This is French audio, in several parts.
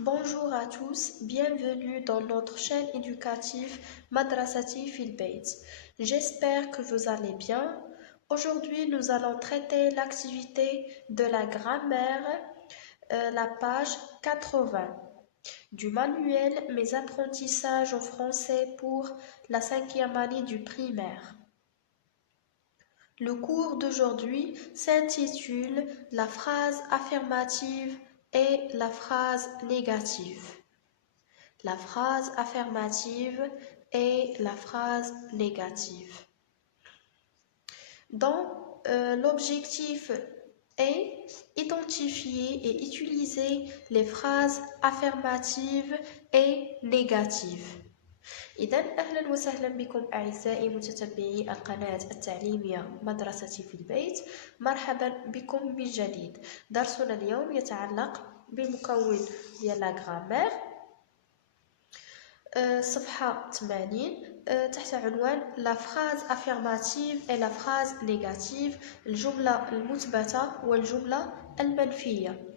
Bonjour à tous, bienvenue dans notre chaîne éducative Madrasati Fil Bait. J'espère que vous allez bien. Aujourd'hui, nous allons traiter l'activité de la grammaire, la page 80 du manuel Mes apprentissages en français pour la 5e année du primaire. Le cours d'aujourd'hui s'intitule La phrase affirmative et la phrase négative. La phrase affirmative et la phrase négative. Donc, l'objectif est identifier et utiliser les phrases affirmatives et négatives. إذا أهلا وسهلا بكم أعزائي متتبعي القناة التعليمية مدرستي في البيت. مرحبا بكم من جديد. درسنا اليوم يتعلق بالمكون ديال لا غرامير، صفحة 80 تحت عنوان لا فراز affirmative et la phrase négative، الجملة المثبتة والجملة المنفية،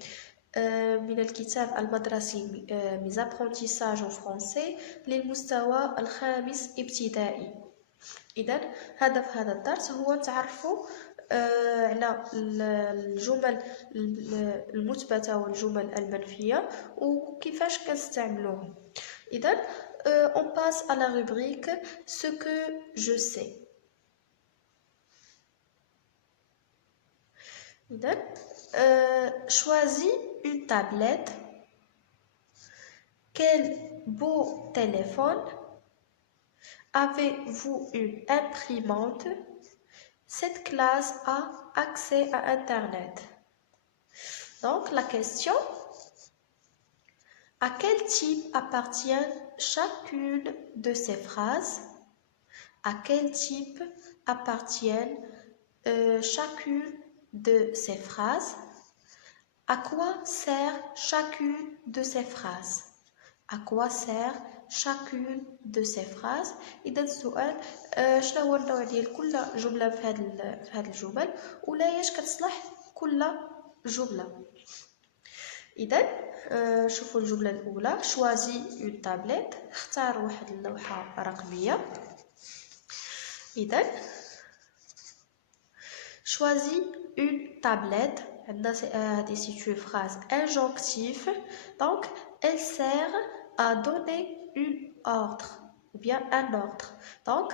من الكتاب المدرسي Mes apprentissages en français للمستوى الخامس ابتدائي. إذن هدف هذا الدرس هو تعرفوا على الجمل المثبتة والجمل المنفية وكيفاش كنستعملوهم. إذن on passe à la rubrique ce que je sais. إذن choisis une tablette. Quel beau téléphone. Avez-vous une imprimante? Cette classe a accès à Internet. Donc la question, à quel type appartient chacune de ces phrases? À quel type appartiennent chacune de ces phrases? À quoi sert chacune de ces phrases? À quoi sert chacune de ces phrases؟ إذا السؤال شنو هو النوع ديال كل جملة في هاد الجمل ولا اش كتصلح كل جملة. إذا شوفوا الجملة الأولى choisis une tablette، اختار واحد اللوحة رقمية. إذا choisis une tablette، هذه c'est une phrase injonctive، donc elle sert à donner une ordre ou bien un ordre. Donc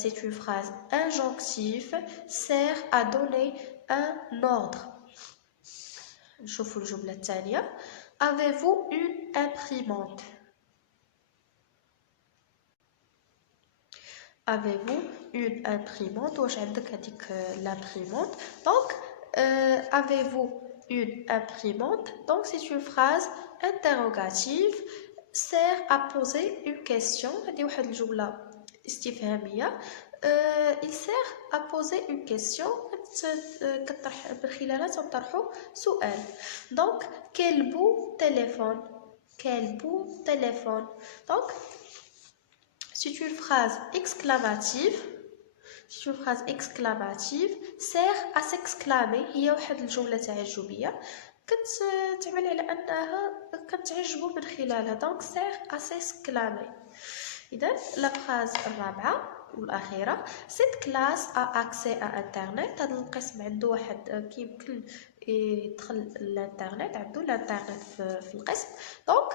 c'est une phrase injonctive, sert à donner un ordre. نشوفوا الجملة الثانية. Avez-vous une imprimante? Avez-vous une imprimante? واش عندك هذيك l'imprimante. Donc avez-vous une imprimante? Donc c'est une phrase interrogative, sert à poser une question. هذه واحد الجملة استفهامية. il sert à poser une question. كتطرح من خلالها تنطرحوا سؤال. Donc quel beau téléphone. Quel beau téléphone. Donc c'est une phrase exclamative. C'est une phrase exclamative, sert à s'exclamer. هي واحد الجملة تعجبية كتعمل على أنها كتعجبوا من خلالها. donc sert à s'exclamer. إذا la phrase الرابعة والأخيرة. cette classe a accès à internet. هذا القسم عنده واحد كيمكن يدخل الانترنت، عنده الانترنت في القسم. donc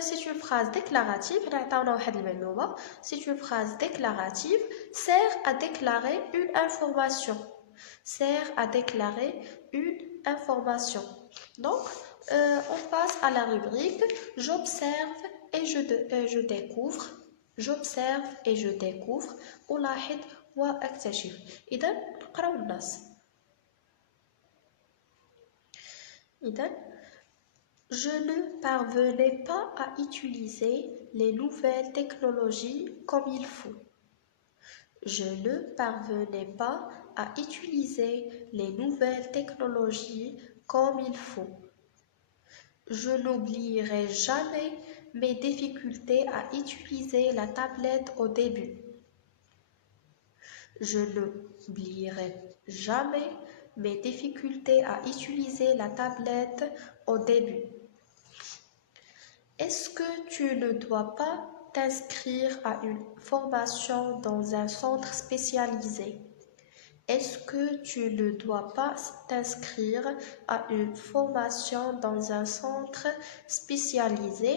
c'est une phrase déclarative. هنا عطاونا واحد المعلومة. c'est une phrase déclarative, sert à déclarer une information. sert à déclarer une information. Donc on passe à la rubrique j'observe et je découvre. j'observe et je découvre. ألاحظ وأكتشف. إذا نقراو النص. إذا je ne parvenais pas à utiliser les nouvelles technologies comme il faut. Je ne parvenais pas à utiliser les nouvelles technologies comme il faut. Je n'oublierai jamais mes difficultés à utiliser la tablette au début. Je n'oublierai jamais mes difficultés à utiliser la tablette au début. est-ce que tu ne dois pas t'inscrire à une formation dans un centre spécialisé? Est-ce que tu ne dois pas t'inscrire à une formation dans un centre spécialisé?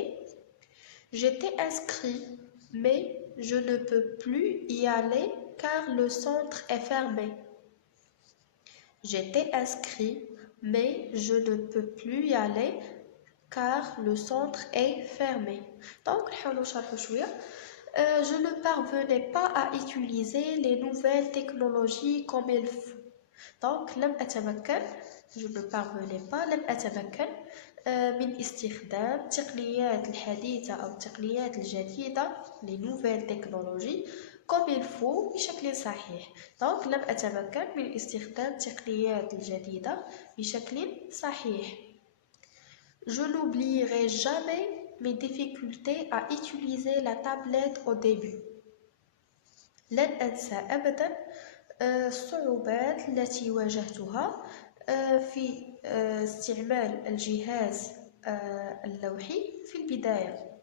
J'étais inscrit, mais je ne peux plus y aller car le centre est fermé. J'étais inscrit, mais je ne peux plus y aller car le centre est fermé. Donc, je ne parvenais pas à utiliser les nouvelles technologies comme il faut. Donc, je ne parvenais pas من استخدام التقنيات الحديثة أو التقنيات الجديدة les nouvelles technologies comme il faut بشكل صحيح. Donc, لم أتمكن من استخدام التقنيات الجديدة بشكل صحيح. Je n'oublierai jamais mes difficultés à utiliser la tablette au début. لن أنسى أبدا الصعوبات التي واجهتها في استعمال الجهاز اللوحي في البداية.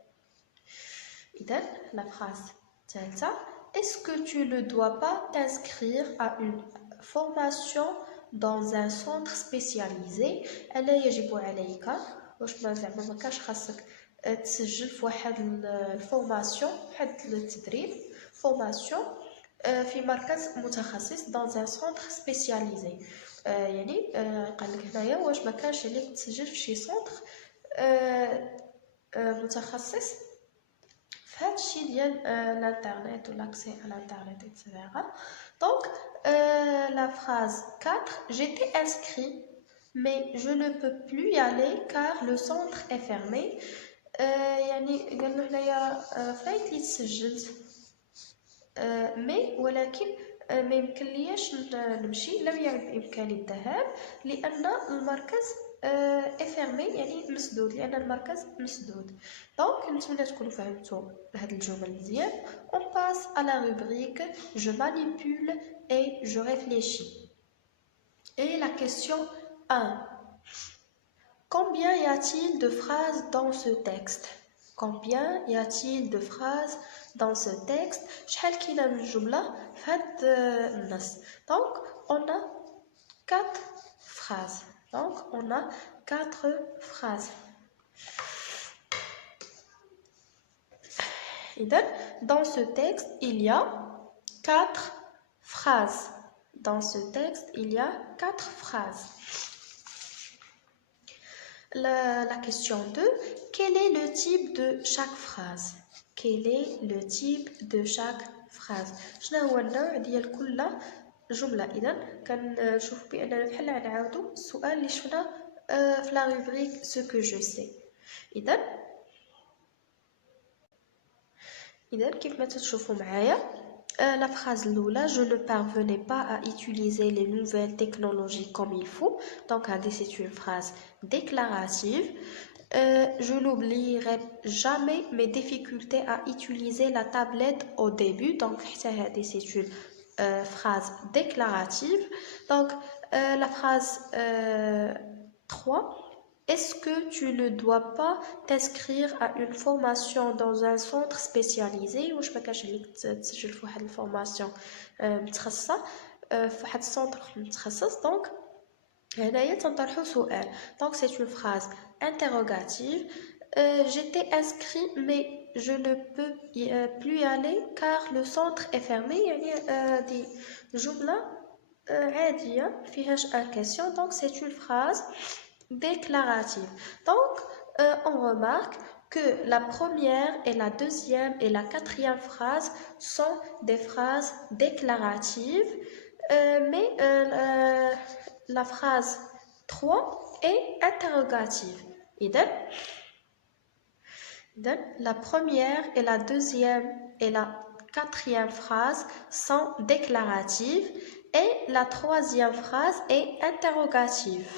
إذن la phrase الثالثة Est-ce que tu ne dois pas t'inscrire à une formation dans un centre spécialisé? ألا يجب عليك واش ما كاش خاصك تسجل في واحد الفورماسيون واحد التدريب فورماسيون في مركز متخصص dans un centre spécialisé. يعني قال لك هنايا واش ما كانش عليك تسجل في شي سونتر متخصص في هذا الشيء ديال الانترنت و لاكسي على الانترنت etc. Donc la phrase 4 j'étais inscrit mais je ne peux plus y aller car le centre est fermé. يعني قال له هنايا فايت لي تسجلت مي ولكن ما يمكن ليش نمشي لم يعد بإمكاني الذهاب لأن المركز افيرمي يعني مسدود لأن المركز مسدود. دونك نتمنى تكونوا فهمتوا هاد الجمل مزيان. On passe à la rubrique je manipule et je réfléchis. Et la question 1. Combien y a-t-il de phrases dans ce texte? Combien y a-t-il de phrases dans ce texte? شحال كاينه من جمله في هاد النص. Donc on a 4 phrases. Donc on a 4 phrases. إذن dans ce texte il y a 4 phrases. Dans ce texte il y a 4 phrases. La question 2. Quel est le type de chaque phrase? Quel est le type de chaque phrase? شنو هو النوع ديال كل جملة؟ إذا كنشوف بأننا بحال نعاودو السؤال اللي شفنا في la rubrique ce que je sais. إذا كيف ما تشوفوا معايا la phrase الأولى je ne parvenais pas à utiliser les nouvelles technologies comme il faut. Donc c'est une phrase déclarative. Je n'oublierai jamais mes difficultés à utiliser la tablette au début. Donc c'est une phrase déclarative. Donc la phrase 3. Est-ce que tu ne dois pas t'inscrire à une formation dans un centre spécialisé? واش ما كانش عليك تسجل في واحد الفورماسيون متخصصه في واحد السونتر متخصص. دونك هنايا تنطرحوا سؤال. Donc c'est une phrase interrogative. J'étais inscrit mais je ne peux plus y aller car le centre est fermé. يعني دي جمله عاديه فيهاش un question. Donc c'est une phrase déclarative. Donc on remarque que la première et la deuxième et la quatrième phrase sont des phrases déclaratives, mais la phrase 3 est interrogative. La première et la deuxième et la quatrième phrase sont déclaratives et la troisième phrase est interrogative.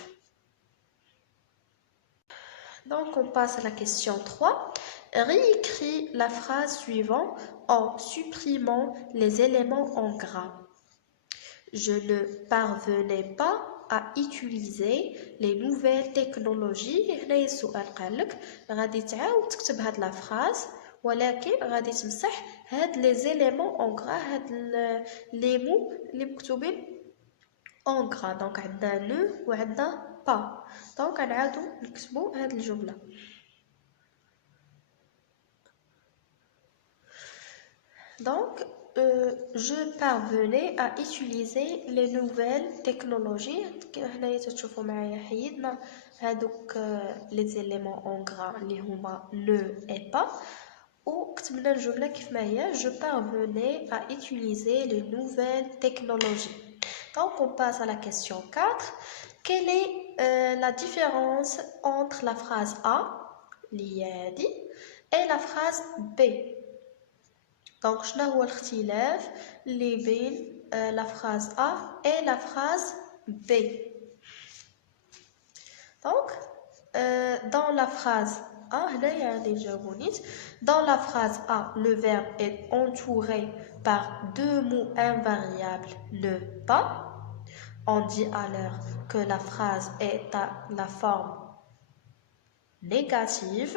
Donc on passe à la question 3. Réécris la phrase suivante en supprimant les éléments en gras. Je ne parvenais pas à utiliser les nouvelles technologies. هنا السؤال قالك غادي تعاود تكتب هاد لا فراز ولكن غادي تمسح هاد لي زيليمون اون غرا هاد لي مو اللي مكتوبين اون غرا. دونك عندنا نو وعندنا با. دونك غنعاودو نكتبو هاد الجمله. Donc, je parvenais à utiliser les nouvelles technologies. هنايا تشوفوا معايا حيدنا هادوك les éléments en gras اللي هما ne et pas وكتبنا الجملة كيف ما هي. Je parvenais à utiliser les nouvelles technologies. Donc, on passe à la question 4. Quelle est la différence entre la phrase A, اللي هي هادي, et la phrase B? Donc, شنو هو الاختلاف اللي بين la phrase A et la phrase B? Donc, dans la phrase A, هنايا غادي نجاوبو نيت. Dans la phrase A, le verbe est entouré par deux mots invariables ne pas. On dit alors que la phrase est à la forme négative.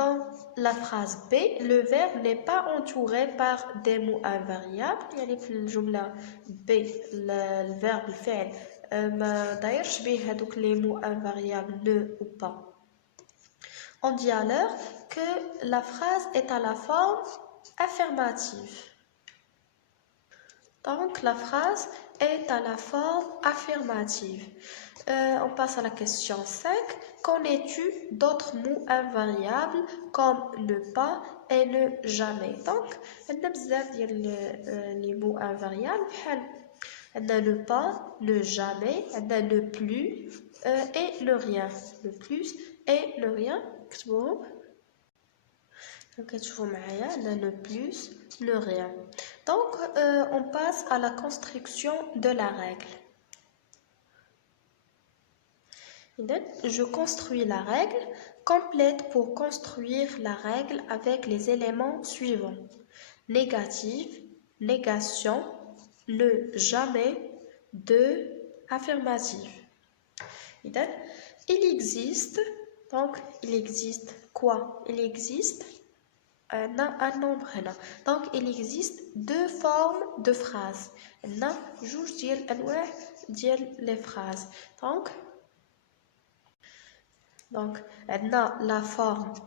Dans la phrase B, le verbe n'est pas entouré par des mots invariables. يعني في الجملة B الverbe الفعل ما دايرش به هذوك les mots invariables ne ou pas. On dit alors que la phrase est à la forme affirmative. Donc la phrase est à la forme affirmative. On passe à la question 5. Connais-tu d'autres mots invariables comme ne pas et ne jamais? Donc, on a بزاف ديال les mots invariables بحال عندنا ne pas, ne jamais, عندنا ne plus et ne rien. Le plus et le rien كتبوهم. كتشوفوا معايا عندنا ne plus, ne rien. Donc, on passe à la construction de la règle. Je construis la règle complète pour construire la règle avec les éléments suivants. Négative, négation, ne jamais, deux, affirmative. Il existe, donc il existe quoi? Il existe un nombre هنا. Donc il existe deux formes de phrases. عندنا جوج ديال الأنواع ديال les phrases. Donc عندنا la forme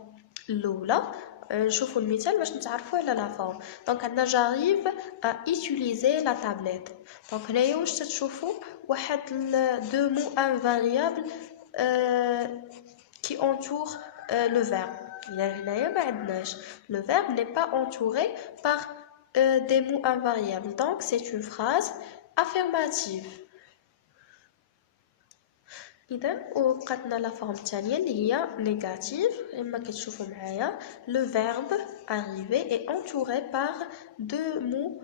الأولى. نشوفوا المثال باش نتعرفوا على la forme. Donc عندنا j'arrive à utiliser la tablette. Donc هنايا واش تتشوفوا واحد deux mots invariables qui entourent le verbe. Le verbe n'est pas entouré par des mots invariables. Donc, c'est une phrase affirmative. إذن وبقاتنا la forme الثانية اللي هي négative. كما كتشوفوا معايا le verbe arriver est entouré par deux mots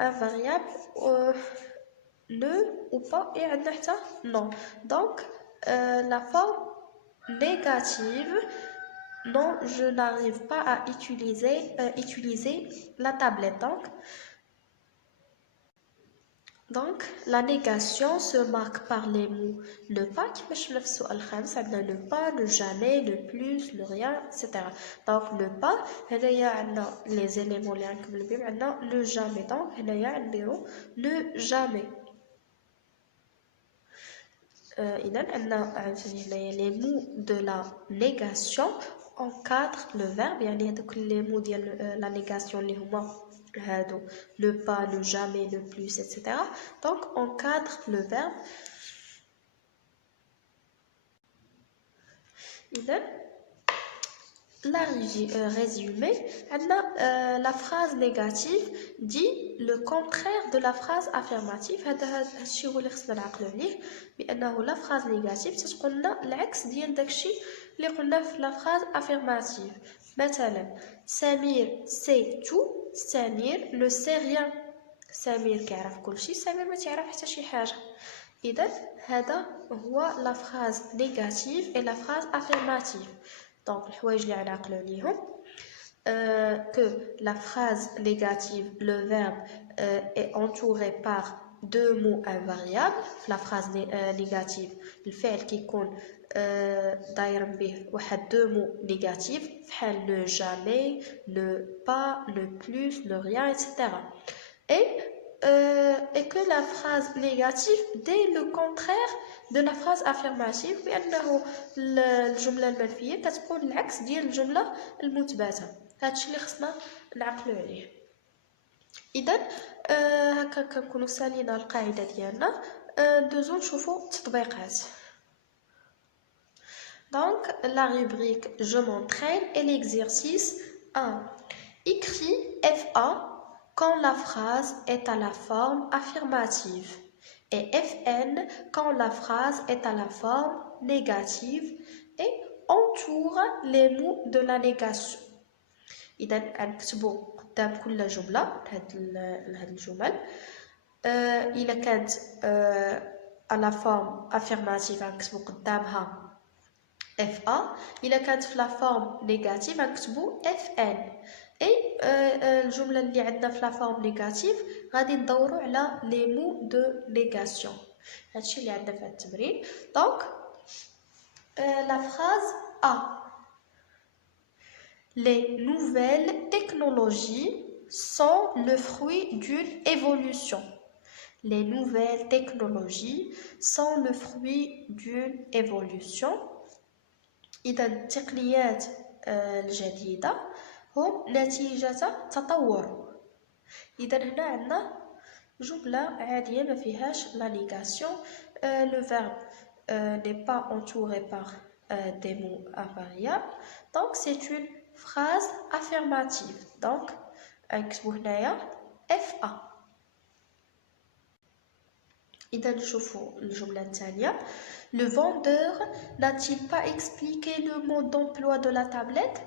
invariables ne ou pas et عندنا حتى non. Donc, la forme négative. Non, je n'arrive pas à utiliser la tablette. Donc, la négation se marque par les mots ne pas, qui me le السؤال الخامس عندنا ne pas, ne jamais, ne plus, ne rien, etc. Donc, ne pas, هنايا عندنا les éléments اللي غنكمل بهم عندنا ne jamais. Donc, هنايا نديرو ne jamais. إذن عندنا عاوتاني هنايا les mots de la négation encadre le verbe. يعني هذوك les mots ديال la négation اللي هما هادو ne pas, ne jamais, ne plus, etc. Donc encadre le verbe. إذن résumé la phrase négative dit le contraire de la phrase affirmative. هذا الشيء هو اللي خصنا نعقلوا عليه بانه la phrase négative تتقول لنا العكس ديال داكشي اللي قلنا في la phrase affirmative. مثلا سمير sait tout, سمير ne sait rien. سمير كيعرف كلشي، سمير ما تعرف حتى شي حاجه. اذا هذا هو la phrase négative et la phrase affirmative. Donc الحوايج اللي غنعقلوا عليهم. que la phrase négative, le verbe est entouré par deux mots invariables. La phrase négative, الفعل كيكون داير به واحد deux mots négatifs بحال ne jamais, ne pas, ne plus, ne rien, etc. Et que la phrase négative dit le contraire de la phrase affirmative بأنه الجملة المنفية كتكون العكس ديال الجملة المثبتة. هادشي اللي خصنا نعقلو عليه. إذا هكا كنكونو سالينا القاعدة ديالنا. ندوزو نشوفو التطبيقات. Donc la rubrique je m'entraîne et l'exercice 1. Écris FA quand la phrase est à la forme affirmative et FN quand la phrase est à la forme négative et entoure les mots de la négation. إذا نكتبو قدام كل جملة هاد الجمل. إلا كانت à la forme affirmative نكتبو قدامها FA. إلا كانت في la forme négative نكتبو FN. اي الجمله اللي عندنا في لا فورم نيجاتيف غادي ندوروا على لي مو دو نيغاسيون. هادشي اللي عندنا في هاد التمرين. دونك لا فراز ا les nouvelles technologies sont le fruit d'une évolution. Les nouvelles technologies sont le fruit d'une évolution. إذا التقنيات الجديدة هم نتيجة تطور. إذا هنا عندنا جملة عادية ما فيهاش لا نيغاسيون. le verbe n'est pas entouré par des mots invariables. Donc c'est une phrase affirmative. Donc نكتبو هنايا FA. إذا نشوفو الجملة الثانية. Le vendeur n'a-t-il pas expliqué le mode d'emploi de la tablette?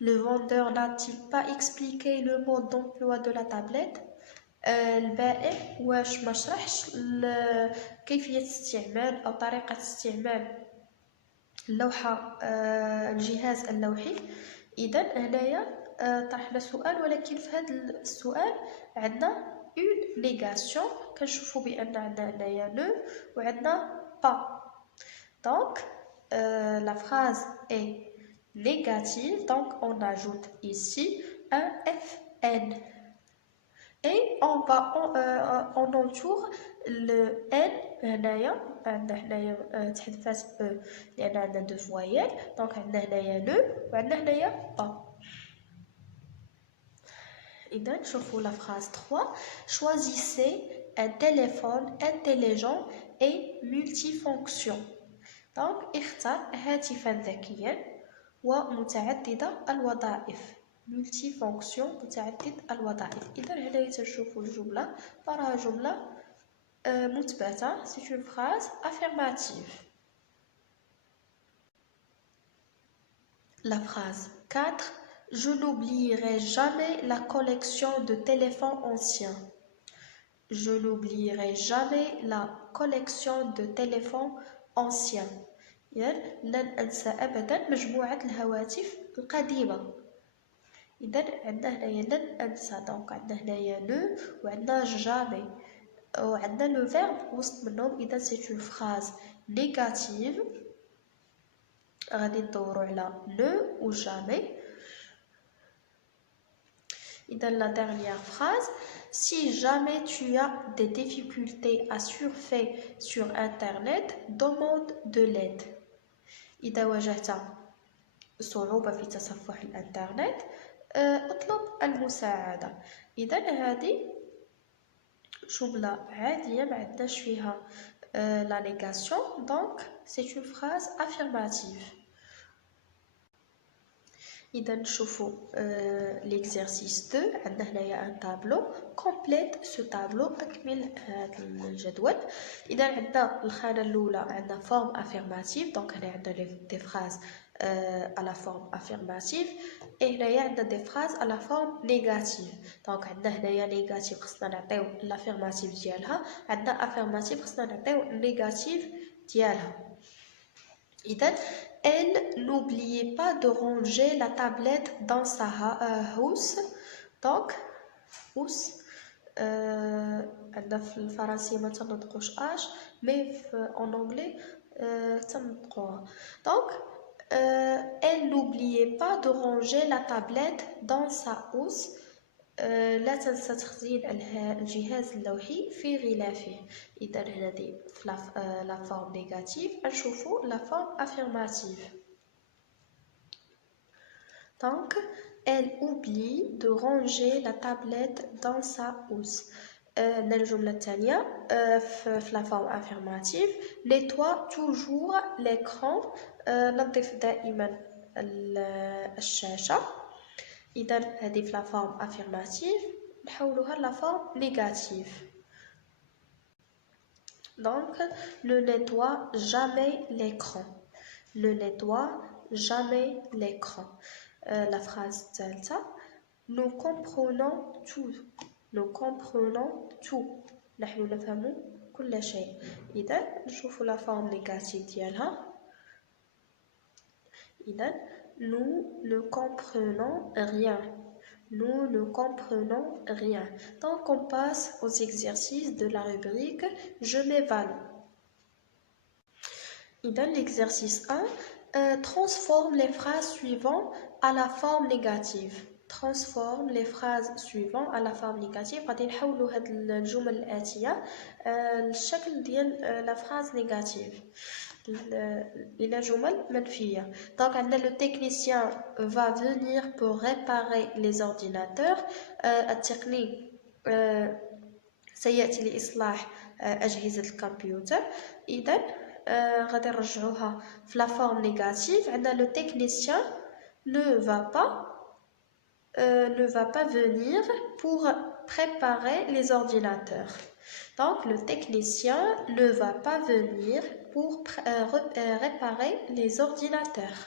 Le vendeur n'a-t-il pas expliqué le mode d'emploi de la tablette? البائع واش ما شرحش كيفية استعمال أو طريقة استعمال اللوحة الجهاز اللوحي. إذا هنايا طرحنا سؤال ولكن في هذا السؤال عندنا une négation. كنشوفوا بأن عندنا هنايا le وعندنا pas. Donc la phrase est négative, donc on ajoute ici un FN et on entoure le N هنايا. عندنا هنايا تحذفات لأن عندنا deux voyelles. donc عندنا هنايا le وعندنا هنايا pas. إذا نشوفوا la phrase 3. Choisissez un téléphone intelligent et multifonction. donc اختر هاتفا ذكيا ومتعدد الوظائف. multifonction متعدد الوظائف. إذا هنا تنشوفوا الجملة براها جملة مثبتة. c'est une phrase affirmative. La phrase 4. Je n'oublierai jamais la collection de téléphones anciens. Je n'oublierai jamais la collection de téléphones anciens. يعني لن أنسى أبدا مجموعة الهواتف القديمة. إذا عندنا هنايا لن أنسى. دونك عندنا هنايا لو وعندنا جامي وعندنا لو فيرب وسط منهم. إذا سي اون فراز نيجاتيف غادي ندورو على لو و جامي. إذا la dernière phrase. Si jamais tu as des difficultés à surfer sur internet, demande de l'aide. إذا واجهت صعوبة في تصفح الانترنت اطلب المساعدة. إذا هذه جملة عادية ما عندناش فيها la négation. donc c'est une phrase affirmative. إذا نشوفوا l'exercice 2. عندنا هنايا un tableau. complète ce tableau. أكمل هذا الجدول. إذا عندنا الخانة الأولى عندنا forme affirmative. donc هنا عندنا des phrases à la forme affirmative. et هنايا عندنا des phrases à la forme négative. donc عندنا هنايا négative خصنا نعطيو l'affirmative ديالها. عندنا affirmative خصنا نعطيو النيجاتيف ديالها. إذن elle n'oubliait pas de ranger la tablette dans sa housse. Donc housse عندنا في الفرنسية ما تنطقوش اش مي en anglais تنطقوها. Donc elle n'oubliait pas de ranger la tablette dans sa housse. لا تنسى تخزين الجهاز اللوحي في غلافه. إذا هذه في لا فورم نيجاتيف. نشوفوا لا فورم افيرماتيف. Donc elle oublie de ranger la tablette dans sa housse. الجملة الثانية في لا فورم افيرماتيف. nettoie toujours l'écran. نظف دائما الشاشة. إذا هذه في لا فورم افيرماتيف. نحولوها لا فورم نيجاتيف. Donc ne nettoie jamais l'écran. Ne nettoie jamais l'écran. La phrase الثالثة. Nous comprenons tout. Nous comprenons tout. نحن نفهم كل شيء. إذا نشوفوا لا فورم نيجاتيف ديالها. إذا nous ne comprenons rien. Nous ne comprenons rien. Donc on passe aux exercices de la rubrique Je m'évalue. إذا l'exercice 1. Transforme les phrases suivantes à la forme négative. Transforme les phrases suivantes à la forme négative. غادي نحولوا هاد الجمل الآتية للشكل ديال لا phrase négative إلى جمل منفية. Donc عندنا le technicien va venir pour réparer les ordinateurs. التقني سيأتي لإصلاح أجهزة الكمبيوتر. إذا غادي نرجعوها في لا فورم نيجاتيف. عندنا le technicien ne va pas venir pour préparer les ordinateurs. Donc le technicien ne va pas venir pour réparer les ordinateurs.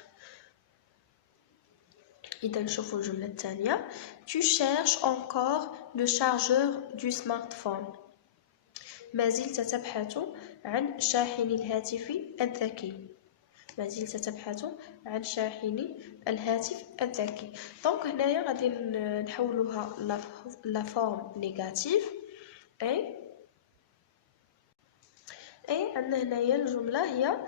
إذا نشوفوا الجملة الثانية. Tu cherches encore le chargeur du smartphone. ما زلت تبحث عن شاحن الهاتف الذكي. ما زلت تبحث عن شاحن الهاتف الذكي. دونك هنايا غادي نحولوها لا فورم نيجاتيف. اي عندنا هنايا الجمله هي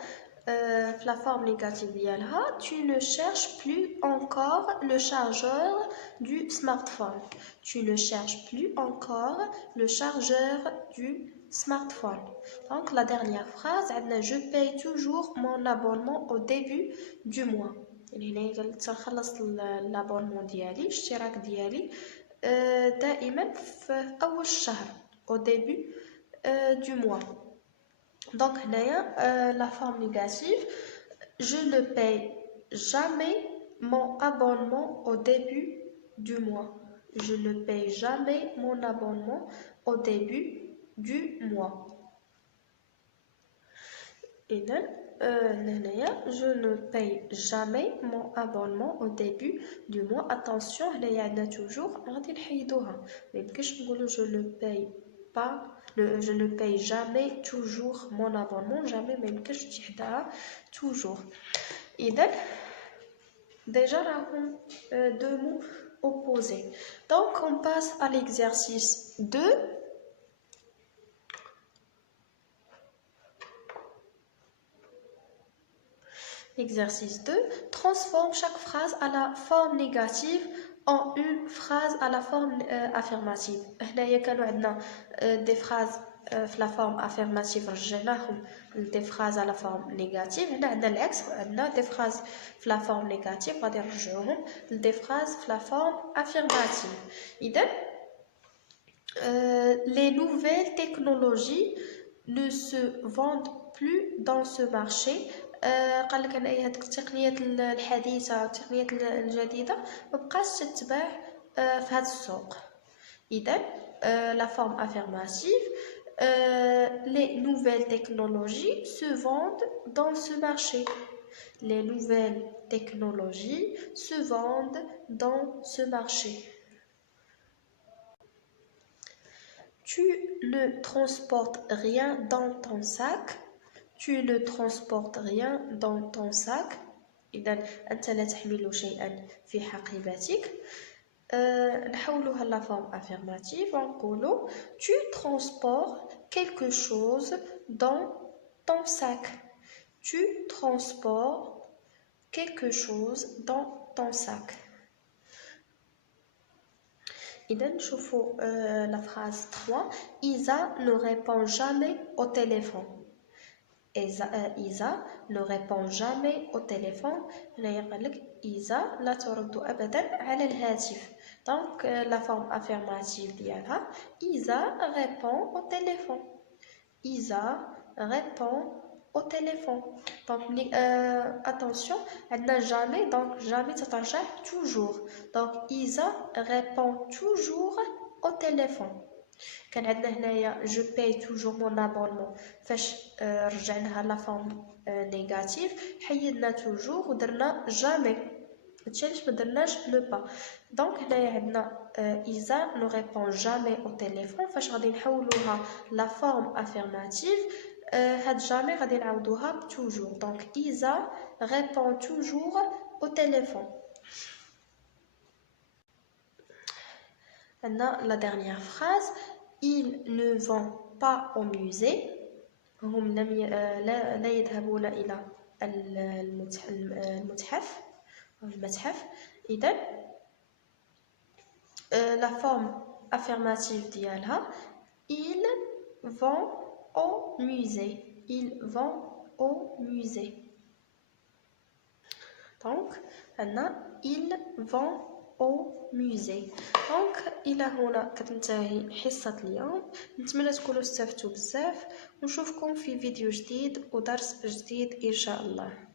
في لا فورم نيجاتيف ديالها. Tu ne cherches plus encore le chargeur du smartphone. Tu ne cherches plus encore le chargeur du smartphone. Donc la dernière phrase عندنا je paye toujours mon abonnement au début du mois. يعني هنا قالت تنخلص الابونمون ديالي الاشتراك ديالي دائما في اول الشهر au début du mois. Donc هنايا la forme négative. Je ne paye jamais mon abonnement au début du mois. Je ne paye jamais mon abonnement au début du mois. إذن هنايا je ne paye jamais mon abonnement au début du mois. Attention هنايا عندنا toujours غادي نحيدوها. ما يمكنش نقولوا je ne paye pas je ne paye jamais toujours mon abonnement. jamais ما يمكنش تحدها toujours. إذن déjà راهم deux mots opposés. Donc on passe à l'exercice 2. Exercice 2. Transforme chaque phrase à la forme négative en une phrase à la forme affirmative. هنايا كانوا عندنا des phrases في la forme affirmative رجعناهم des phrases à la forme négative. هنا عندنا العكس. عندنا des phrases في la forme négative غادي نرجعوهم des phrases في la forme affirmative. إذا les nouvelles technologies ne se vendent plus dans ce marché. قال لك ان هذيك التقنيات الحديثه والتقنيات الجديده ما بقاش تتباع في هذا السوق. اذا لا فورم افيرماتيف. les nouvelles technologies se vendent dans ce marché. Les nouvelles technologies se vendent dans ce marché. Tu ne transportes rien dans ton sac. tu ne transportes rien dans ton sac. إذا أنت لا تحمل شيئا في حقيبتك. نحولوها لا فورم affirmative ونقولوا tu transportes quelque chose dans ton sac. Tu transportes quelque chose dans ton sac. إذا نشوفوا la phrase 3. Isa ne répond jamais au téléphone. Isa ne répond jamais au téléphone. هنا يقول لك Isa لا ترد أبدا على الهاتف. Donc la forme affirmative ديالها Isa répond au téléphone. Isa répond au téléphone. Donc attention, elle n'a jamais, donc jamais تترجع toujours. Donc Isa répond toujours au téléphone. كان عندنا هنايا je paye toujours mon abonnement. فاش رجعناها لا فورم نيجاتيف حيدنا toujours ودرنا jamais. هادشي علاش ما درناش لو با. دونك هنايا عندنا Isa ne répond jamais au téléphone. فاش غادي نحولوها لا فورم افيرماتيف هاد jamais غادي نعاودوها ب toujours. Donc Isa répond toujours au téléphone. Maintenant, la dernière phrase, ils ne vont pas au musée. هم لا يذهبون إلى المتحف. إذا la forme affirmative ديالها ils vont au musée. Ils vont au musée. Donc, maintenant, ils vont au musée. دونك الى هنا كتنتهي حصه اليوم. نتمنى تكونوا استفدتوا بزاف ونشوفكم في فيديو جديد ودرس جديد ان شاء الله.